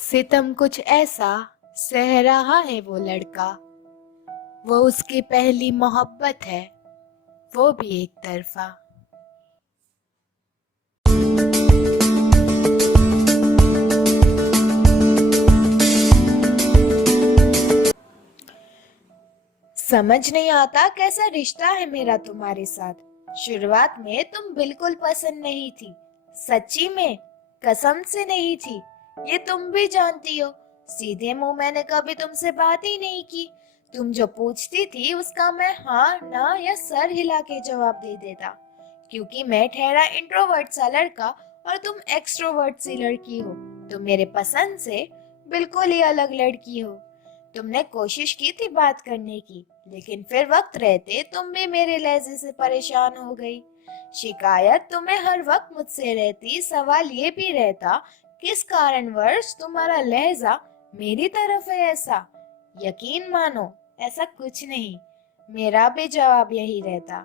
सितम कुछ ऐसा सह रहा है वो लड़का। वो उसकी पहली मोहब्बत है, वो भी एक तरफा। समझ नहीं आता कैसा रिश्ता है मेरा तुम्हारे साथ। शुरुआत में तुम बिल्कुल पसंद नहीं थी, सच्ची में, कसम से नहीं थी। ये तुम भी जानती हो। सीधे मुंह मैंने कभी तुमसे बात ही नहीं की। तुम जो पूछती थी उसका मैं हाँ ना या सर हिला के जवाब दे देता, क्योंकि मैं ठहरा इंट्रोवर्ट सा लड़का और तुम एक्सट्रोवर्ट सी लड़की हो। तुम मेरे पसंद से बिल्कुल ही अलग लड़की हो। तुमने कोशिश की थी बात करने की, लेकिन फिर वक्त रहते तुम भी मेरे लहजे से परेशान हो गई। शिकायत तुम्हें हर वक्त मुझसे रहती, सवाल ये भी रहता किस कारणवश तुम्हारा लहजा मेरी तरफ है ऐसा। यकीन मानो, ऐसा कुछ नहीं। मेरा भी जवाब यही रहता।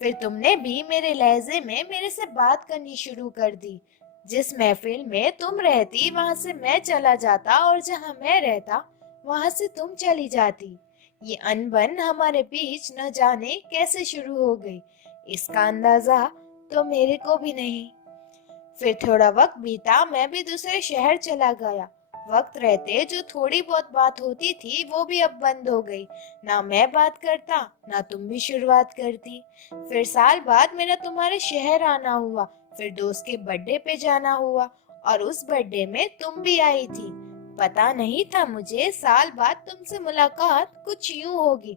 फिर तुमने भी मेरे लहजे में मेरे से बात करनी शुरू कर दी। जिस महफिल में तुम रहती वहां से मैं चला जाता, और जहां मैं रहता वहां से तुम चली जाती। ये अनबन हमारे बीच न जाने कैसे शुरू हो गई, इसका अंदाजा तो मेरे को भी नहीं। फिर थोड़ा वक्त बीता, मैं भी दूसरे शहर चला गया। वक्त रहते जो थोड़ी बहुत बात होती थी वो भी अब बंद हो गई। ना मैं बात करता, ना तुम भी शुरुआत करती। फिर साल बाद मेरा तुम्हारे शहर आना हुआ, फिर दोस्त के बर्थडे पे जाना हुआ, और उस बर्थडे में तुम भी आई थी। पता नहीं था मुझे साल बाद तुमसे मुलाकात कुछ यूं होगी।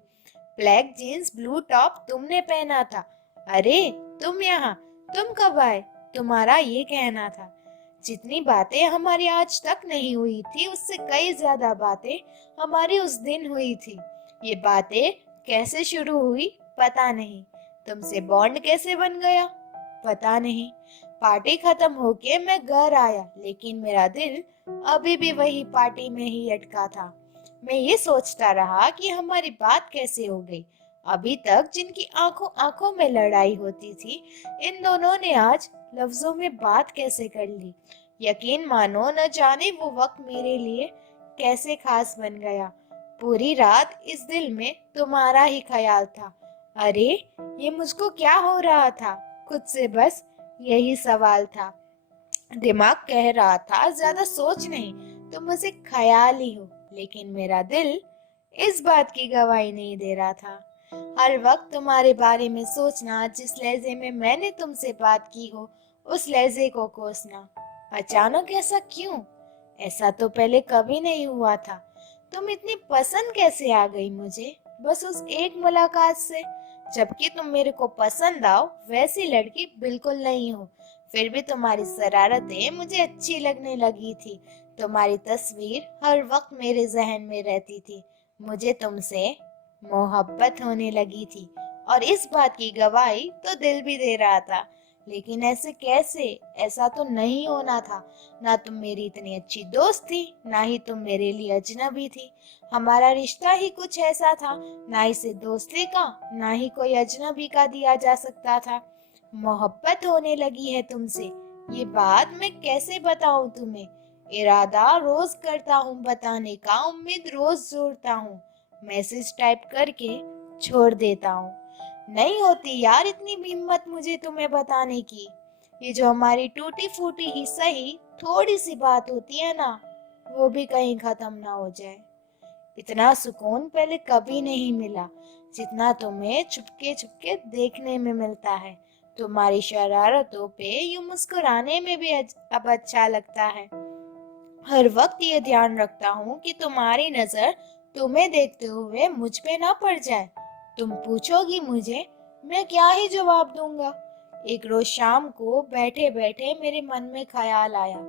ब्लैक जीन्स ब्लू टॉप तुमने पहना था। अरे, तुम यहाँ, तुम कब आए, तुम्हारा ये कहना था। जितनी बातें हमारी आज तक नहीं हुई थी, उससे कई ज्यादा बातें हमारी उस दिन हुई थी। ये बातें कैसे शुरू हुई पता नहीं। तुमसे बॉन्ड कैसे बन गया पता नहीं। पार्टी खत्म होके मैं घर आया, लेकिन मेरा दिल अभी भी वही पार्टी में ही अटका था। मैं ये सोचता रहा कि हमारी बात कैसे हो गई। अभी तक जिनकी आंखों आंखों में लड़ाई होती थी, इन दोनों ने आज लफ्जों में बात कैसे कर ली। यकीन मानो, न जाने वो वक्त मेरे लिए कैसे खास बन गया। पूरी रात इस दिल में तुम्हारा ही ख्याल था। अरे, ये मुझको क्या हो रहा था, खुद से बस यही सवाल था। दिमाग कह रहा था ज्यादा सोच नहीं, तुम मुझे ख्याल ही हो, लेकिन मेरा दिल इस बात की गवाही नहीं दे रहा था। हर वक्त तुम्हारे बारे में सोचना, जिस लहजे में मैंने तुमसे बात की हो उस लहजे को कोसना। अचानक ऐसा क्यों? ऐसा तो पहले कभी नहीं हुआ था। तुम इतनी पसंद कैसे आ गई मुझे, बस उस एक मुलाकात से? जबकि तुम मेरे को पसंद आओ वैसी लड़की बिल्कुल नहीं हो। फिर भी तुम्हारी शरारतें मुझे अच्छी लगने लगी थी। तुम्हारी तस्वीर हर वक्त मेरे जहन में रहती थी। मुझे तुमसे मोहब्बत होने लगी थी, और इस बात की गवाही तो दिल भी दे रहा था। लेकिन ऐसे कैसे? ऐसा तो नहीं होना था। ना तुम मेरी इतनी अच्छी दोस्त थी, ना ही तुम मेरे लिए अजनबी थी। हमारा रिश्ता ही कुछ ऐसा था, ना इसे दोस्ती का, ना ही कोई अजनबी का दिया जा सकता था। मोहब्बत होने लगी है तुमसे, ये बात मैं कैसे बताऊं तुम्हें? इरादा रोज करता हूँ बताने का, उम्मीद रोज जोड़ता हूँ, मैसेज टाइप करके छोड़ देता हूँ। नहीं होती यार इतनी भी हिम्मत मुझे तुम्हें बताने की। ये जो हमारी टूटी फूटी ही सही थोड़ी सी बात होती है ना, वो भी कहीं खत्म ना हो जाए। इतना सुकून पहले कभी नहीं मिला जितना तुम्हें चुपके चुपके देखने में मिलता है। तुम्हारी शरारतों पे यूं मुस्कुराने में भी अब अच्छा लगता है। हर वक्त ये ध्यान रखता हूँ कि तुम्हारी नजर तुम्हें देखते हुए मुझ पे ना पड़ जाए। तुम पूछोगी मुझे, मैं क्या ही जवाब दूंगा। एक रोज शाम को बैठे बैठे मेरे मन में ख्याल आया,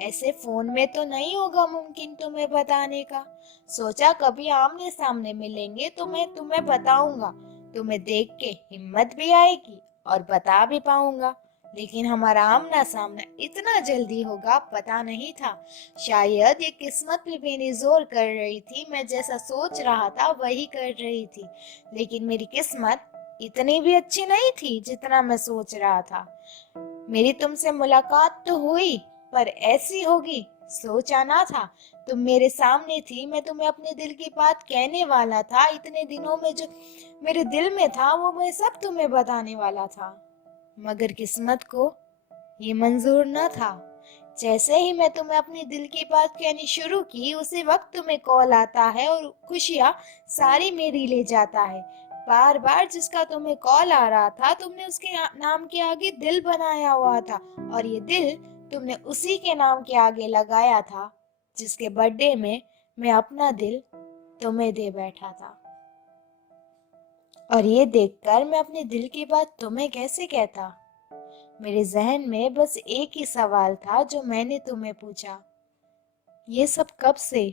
ऐसे फोन में तो नहीं होगा मुमकिन तुम्हें बताने का। सोचा कभी आमने सामने मिलेंगे तो मैं तुम्हें बताऊंगा। तुम्हें देख के हिम्मत भी आएगी और बता भी पाऊंगा। लेकिन हमारा आमना सामना इतना जल्दी होगा पता नहीं था। शायद ये किस्मत भी मेरी जोर कर रही थी, मैं जैसा सोच रहा था वही कर रही थी। लेकिन मेरी किस्मत इतनी भी अच्छी नहीं थी जितना मैं सोच रहा था। मेरी तुमसे मुलाकात तो हुई, पर ऐसी होगी सोचा ना था, तुम मेरे सामने थी, मैं तुम्हें अपने दिल की बात कहने वाला था। इतने दिनों में जो मेरे दिल में था वो मैं सब तुम्हें बताने वाला था, मगर किस्मत को ये मंजूर न था। जैसे ही मैं तुम्हें अपने दिल की बात कहनी शुरू की, उसी वक्त तुम्हें कॉल आता है और खुशियाँ सारी मेरी ले जाता है। बार बार जिसका तुम्हें कॉल आ रहा था, तुमने उसके नाम के आगे दिल बनाया हुआ था, और ये दिल तुमने उसी के नाम के आगे लगाया था जिसके बर्थडे में मैं अपना दिल तुम्हें दे बैठा था। और ये देखकर मैं अपने दिल की बात तुम्हें कैसे कहता। मेरे जहन में बस एक ही सवाल था जो मैंने तुम्हें पूछा, ये सब कब से?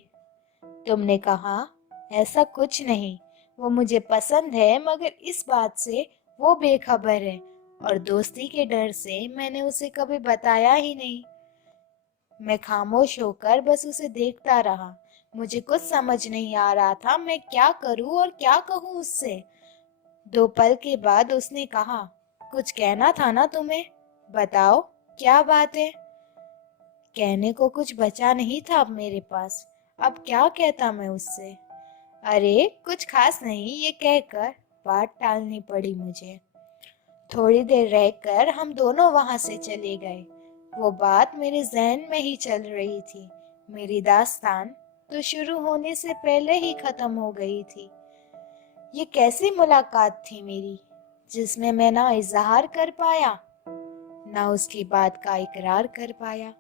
तुमने कहा, ऐसा कुछ नहीं, वो मुझे पसंद है, मगर इस बात से वो बेखबर है, और दोस्ती के डर से मैंने उसे कभी बताया ही नहीं। मैं खामोश होकर बस उसे देखता रहा। मुझे कुछ समझ नहीं आ रहा था मैं क्या करूं और क्या कहूं उससे। 2 पल के बाद उसने कहा, कुछ कहना था ना तुम्हें, बताओ क्या बात है? कहने को कुछ बचा नहीं था अब मेरे पास। अब क्या कहता मैं उससे? अरे कुछ खास नहीं, ये कहकर बात टालनी पड़ी मुझे। थोड़ी देर रहकर हम दोनों वहां से चले गए। वो बात मेरे जहन में ही चल रही थी। मेरी दास्तान तो शुरू होने से पहले ही खत्म हो गई थी। ये कैसी मुलाकात थी मेरी, जिसमें मैं ना इजहार कर पाया, ना उसकी बात का इकरार कर पाया।